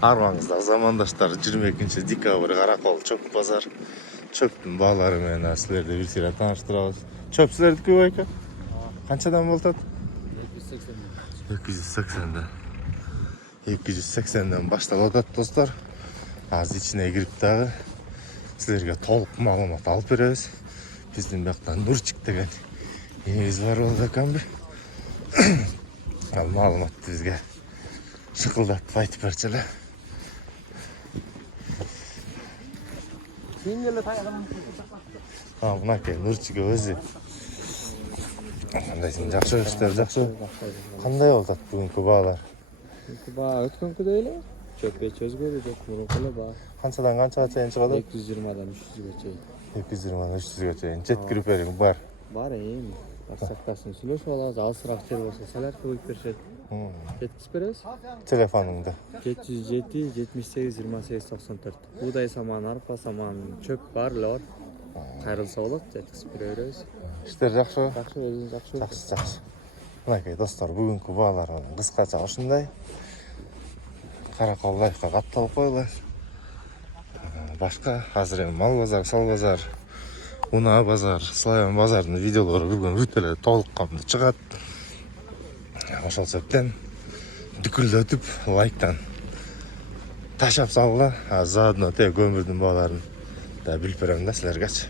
Армаңызда замандаштар 22 декабрь Каракол чөп базар. Чөптүн баалары менен силерди бир сыйра тааныштырабыз. Чөп силердики байка? Канчадан болот? 280. 280'den башталып атат достор. Азыр ичине кирип дагы силерге толук маалымат алып беребиз. Биздин бияктан Нурчик деген энебиз бар болду экенби. Ал маалыматты бизге шыкылдатып айтып берчү эле. Мынакей Нурчик өзү. Кандайсың? Жакшы иштер, жакшы. Кандай болот бүгүнкү баалар? Баа өткөнкүдөй эле. Чөп эч өзгөрдү жок, мурунку эле баа. Канчадан канчага чейин чыгат? 220дан 300га чейин. 220дан 300га чейин. Жет крипериң бар. Бар эми. Аксактасын сүйлөшүп алабыз. Алысыраак жер болсо солярка коюп беришет. Жеткизип беребиз. Телефонуңду. 707 78 28 94. Будай саман, арпа саман, чөп бар эле бар. Кайрылса болот, жеткизип бере беребиз. Иштер жакшы? Жакшы, өзүң жакшы. Жакшы. Мынакей достор, бүгүнкү баалар кыскача ушундай. Каракол лайфка катталып коелу. Башка азыр эми мал базар, сал базар, Уна базар, Славян базардын видеолору бүгүн өтө эле толук камдуу чыгат. Ошол себептен дүкүлдөтүп лайктан ташап салгыла. Заодно көмүрдүн бааларын да билип берем да силергечи.